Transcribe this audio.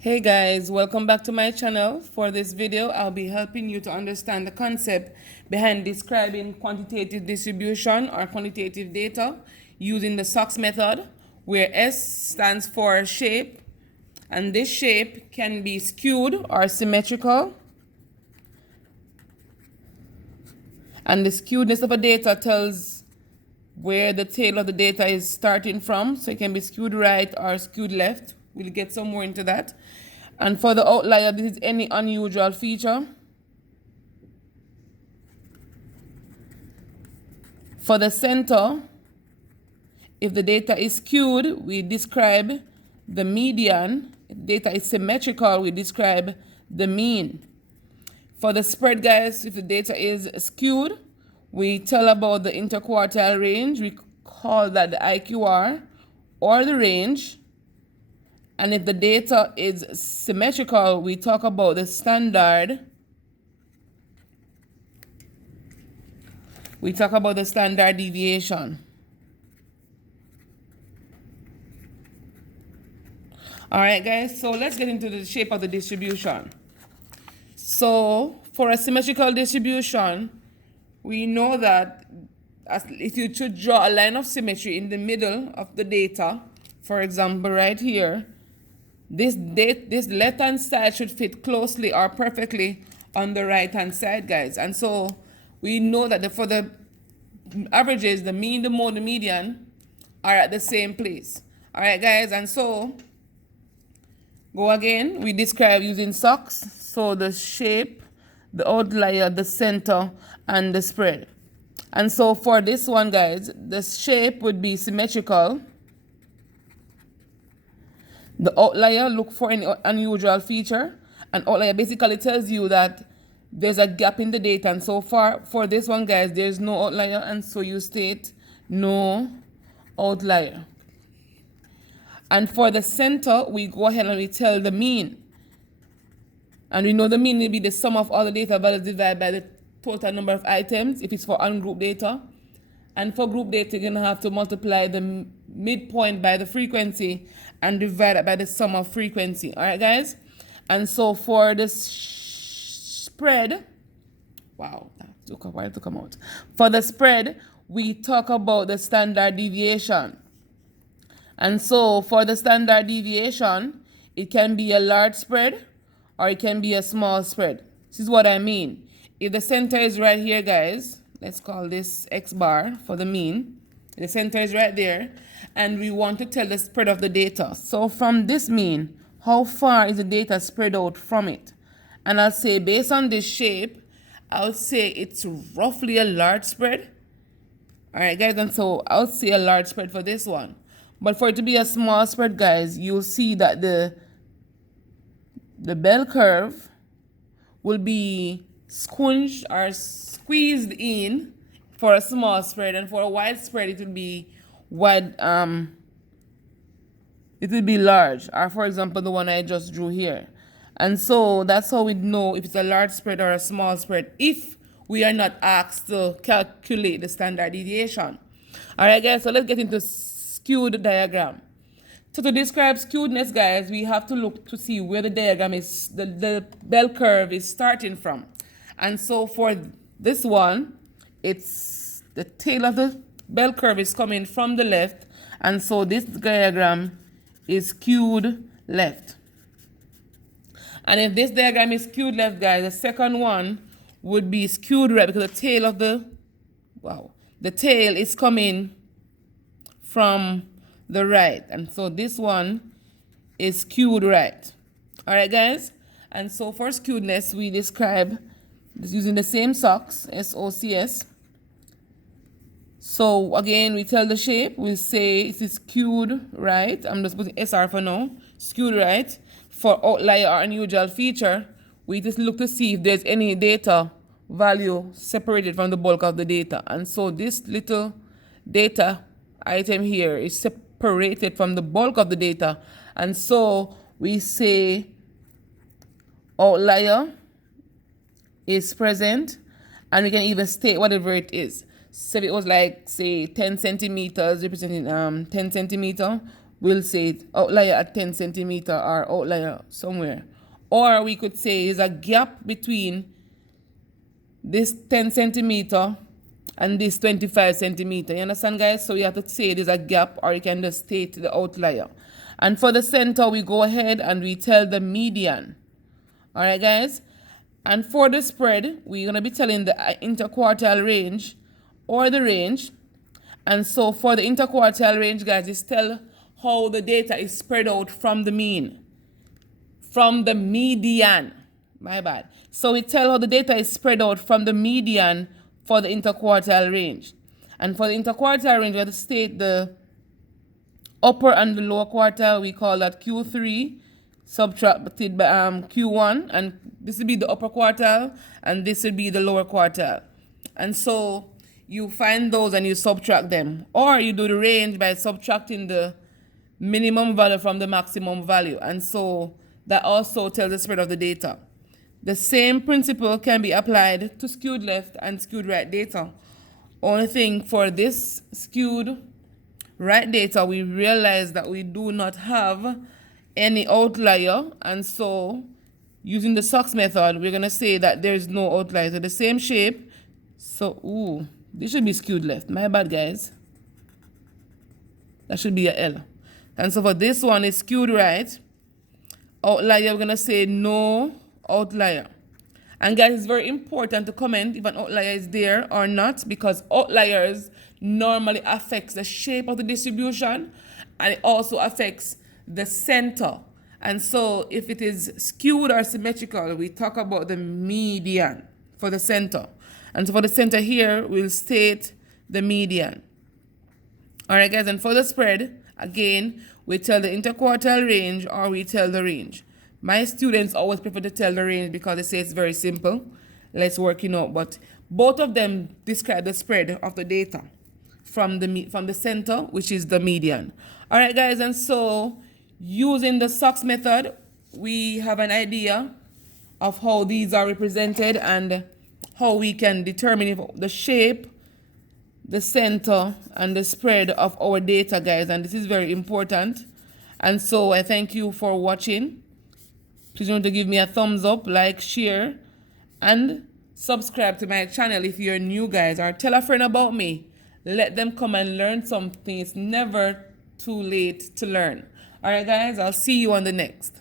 Hey guys, welcome back to my channel. For this video, I'll be helping you to understand the concept behind describing quantitative distribution or quantitative data using the SOCS method, where S stands for shape, and this shape can be skewed or symmetrical. And the skewedness of a data tells where the tail of the data is starting from, so it can be skewed right or skewed left. We'll get some more into that. And for the outlier, this is any unusual feature. For the center, if the data is skewed, we describe the median. If data is symmetrical, we describe the mean. For the spread, guys, if the data is skewed, we tell about the interquartile range. We call that the IQR or the range. And if the data is symmetrical, we talk about the standard. We talk about the standard deviation. All right, guys, so let's get into the shape of the distribution. So for a symmetrical distribution, we know that if you should draw a line of symmetry in the middle of the data, for example, right here, this left-hand side should fit closely or perfectly on the right-hand side, guys. And so we know that for the averages, the mean, the mode, the median are at the same place. All right, guys, and so go again. We describe using SOCS. So the shape, the outlier, the center, and the spread. And so for this one, guys, the shape would be symmetrical. The outlier, look for any unusual feature. And outlier basically tells you that there's a gap in the data. And so far, for this one, guys, there's no outlier. And so you state no outlier. And for the center, we go ahead and we tell the mean. And we know the mean will be the sum of all the data values divided by the total number of items if it's for ungrouped data. And for group data, you're going to have to multiply the midpoint by the frequency and divide it by the sum of frequency. All right, guys? And so for the spread, wow, that took a while to come out. For the spread, we talk about the standard deviation. And so for the standard deviation, it can be a large spread or it can be a small spread. This is what I mean. If the center is right here, guys, let's call this X bar for the mean. The center is right there. And we want to tell the spread of the data. So from this mean, how far is the data spread out from it? And I'll say based on this shape, I'll say it's roughly a large spread. All right, guys, and so I'll say a large spread for this one. But for it to be a small spread, guys, you'll see that the bell curve will be squished or squeezed in for a small spread, and for a wide spread it will be wide, it will be large, or for example the one I just drew here. And so that's how we know if it's a large spread or a small spread if we are not asked to calculate the standard deviation. All right, guys, so let's get into skewed diagram. So to describe skewedness, guys, we have to look to see where the diagram is, the bell curve is starting from. And so for this one, it's the tail of the bell curve is coming from the left, and so this diagram is skewed left. And if this diagram is skewed left, guys, the second one would be skewed right because the tail of the tail is coming from the right, and so this one is skewed right. All right, guys, and so for skewedness we describe using the same SOCS, SOCS. So again, we tell the shape, we say it is skewed right. I'm just putting SR for now, skewed right. For outlier or unusual feature, we just look to see if there's any data value separated from the bulk of the data. And so this little data item here is separated from the bulk of the data. And so we say outlier is present, and we can even state whatever it is. So if it was like, say, 10 centimeters representing 10 centimeter, we'll say outlier at 10 centimeter or outlier somewhere. Or we could say there's a gap between this 10 centimeter and this 25 centimeter. You understand, guys? So you have to say there's a gap, or you can just state the outlier. And for the center, we go ahead and we tell the median. All right, guys? And for the spread, we're going to be telling the interquartile range or the range. And so for the interquartile range, guys, is tell how the data is spread out from the mean. From the median. My bad. So we tell how the data is spread out from the median for the interquartile range. And for the interquartile range, we have to state the upper and the lower quartile. We call that Q3 subtracted by Q1. And this will be the upper quartile, and this will be the lower quartile. And so you find those and you subtract them. Or you do the range by subtracting the minimum value from the maximum value. And so that also tells the spread of the data. The same principle can be applied to skewed left and skewed right data. Only thing for this skewed right data, we realize that we do not have any outlier. And so using the SOCS method, we're going to say that there is no outlier. So the same shape. So, this should be skewed left. My bad, guys. That should be a L. And so for this one, it's skewed right. Outlier, we're going to say no outlier. And guys, it's very important to comment if an outlier is there or not, because outliers normally affects the shape of the distribution, and it also affects the center. And so if it is skewed or symmetrical, we talk about the median for the center. And so for the center here, we'll state the median. All right, guys, and for the spread, again, we tell the interquartile range or we tell the range. My students always prefer to tell the range because they say it's very simple. Let's work it out. But both of them describe the spread of the data from the center, which is the median. All right, guys, and so using the SOCS method, we have an idea of how these are represented and how we can determine if the shape, the center, and the spread of our data, guys. And this is very important. And so I thank you for watching. Please don't to give me a thumbs up, like, share, and subscribe to my channel if you're new, guys. Or tell a friend about me. Let them come and learn something. It's never too late to learn. All right, guys, I'll see you on the next.